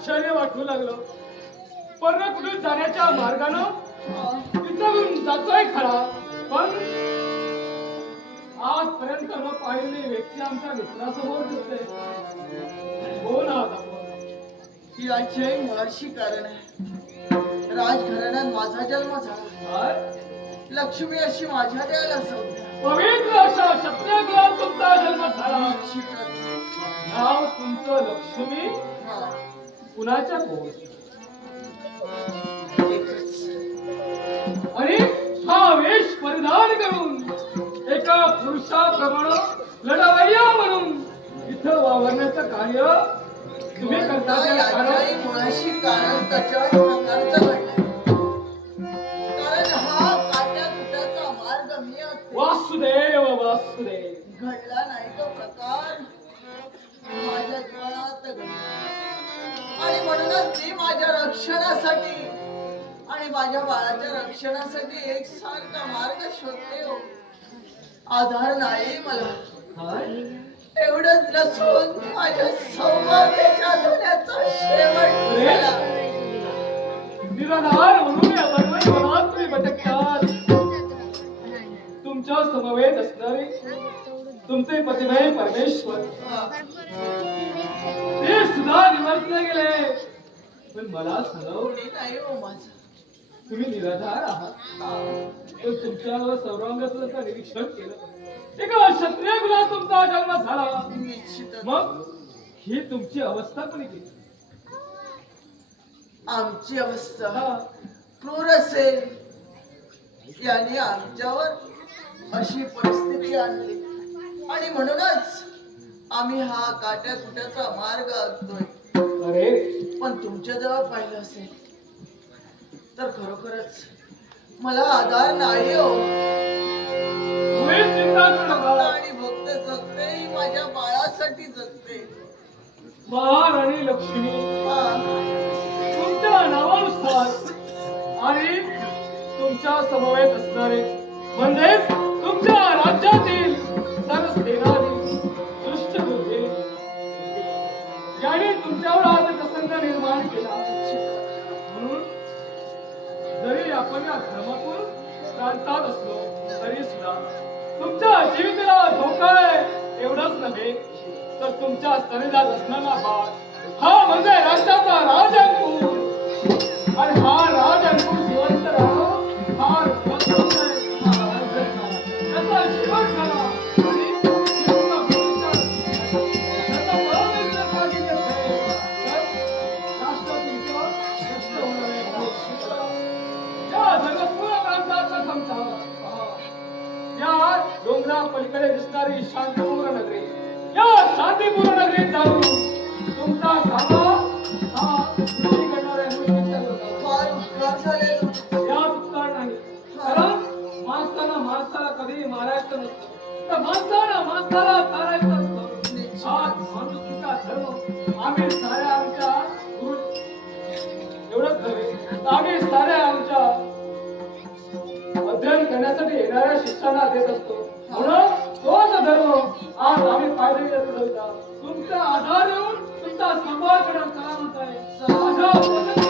आश्चर्य वाटू लागलं. पण कुठून जाण्याच्या मार्गानं तिथून जातोय खरा, पण आजपर्यंत न पाहिलेली व्यक्ती आमच्या मित्रासमोर दिसते. कोण आहात आपण? याचे मुळाशी कारण आहे. राजघराण्यात माझा जन्म झाला. लक्ष्मी अशी माझ्या देवाला संज्ञा. पवित्र अशा क्षत्रिय कुलात तुमचा जन्म झाला. नाव तुमचं लक्ष्मी. कुणाच्या कोण? आणि हा वेश परिधान करून एका पुरुषाप्रमाणे लढवय्या म्हणून इथं वावरण्याचं कार्य तुम्ही करता. मुळाशी कारण त्याच्या प्रकारचं घडलं. कारण हा काट्या कुट्याचा मार्ग मी वासुदेव वासुदेव घडला नाही तो प्रकार माझ्या जीवनात घडला. आणि म्हणूनच मी माझ्या रक्षणासाठी आणि माझ्या बाळाच्या रक्षणासाठी एकसारखा मार्ग शोधते हो. आधार नाही मला. एवढंच नसून माझ्या सौभाग्याच्या धन्याचा शेवट झाला. निराधार म्हणून या वनवनात तुम्ही भटकतात. तुमच्या समवेत असणारे तुमचे पतिमय परमेश्वर ते सुद्धा निवर्तले गेले. पण मला सांगावं नाही हो माझं. तुम्ही निराधार आहात. पण तुमच्या सर्वांगाचं निरीक्षण केलं. एका क्षत्रिय कुलात तुमचा जन्म झाला. मग ही तुमची अवस्था कोणी केली? आमची अवस्था क्रूर असेल. याने आमच्यावर अशी परिस्थिती आणली आणि म्हणूनच आम्ही हा काट्या कुट्याचा मार्ग आखतोय. अरे पण तुमच्या जवळ पाहिलं असेल तर खरोखरच मला आधार नाही हो. आणि भक्त जगते ही माझ्या बाळासाठी जगते. महाराणी लक्ष्मी तुमच्या नावानुसार आणि तुमच्या समवेत असणारे म्हणजेच तुमच्या राज्यातील सर्व सेनानी दुष्ट बुद्धी याने तुमच्यावर आज प्रसंग निर्माण केला. म्हणून जरी आपण या धर्मातून प्रांतात असलो तरी सुद्धा तुमच्या जीविताला धोका आहे. एवढंच नव्हे तर तुमच्या स्तनेदात असणारा भाग हा म्हणजे राज्याचा राजअंकुर. आणि हा राजअंकुर जिवंत राहणं फार महत्त्वाचं आहे. त्याचा शेवट झाला आणि राष्ट्र तुमचं नष्ट होणार आहे. या धर्मपूर्ण प्रांताचा समजावा. या डोंगरा पलीकडे दिसणारी शांतीपूर्ण नगरी. या शांतीपूर्ण नगरीत जाऊन तुमचा सामा हा कृषी करणाऱ्या या उत्तर नाही. कारण माणसाला कधी मारायचं नसतं. तर माणसाला तारायचं असतं. हा माणुसकीचा धर्म आम्ही साऱ्या आमच्या एवढंच नव्हे आम्ही साऱ्या आमच्या अध्ययन करण्यासाठी येणाऱ्या शिक्षणाला देत असतो. म्हणून तोच धर्म आज आम्ही पायदळी तुमचा आधार येऊन तुमचा संभाळ करण्यात आहे.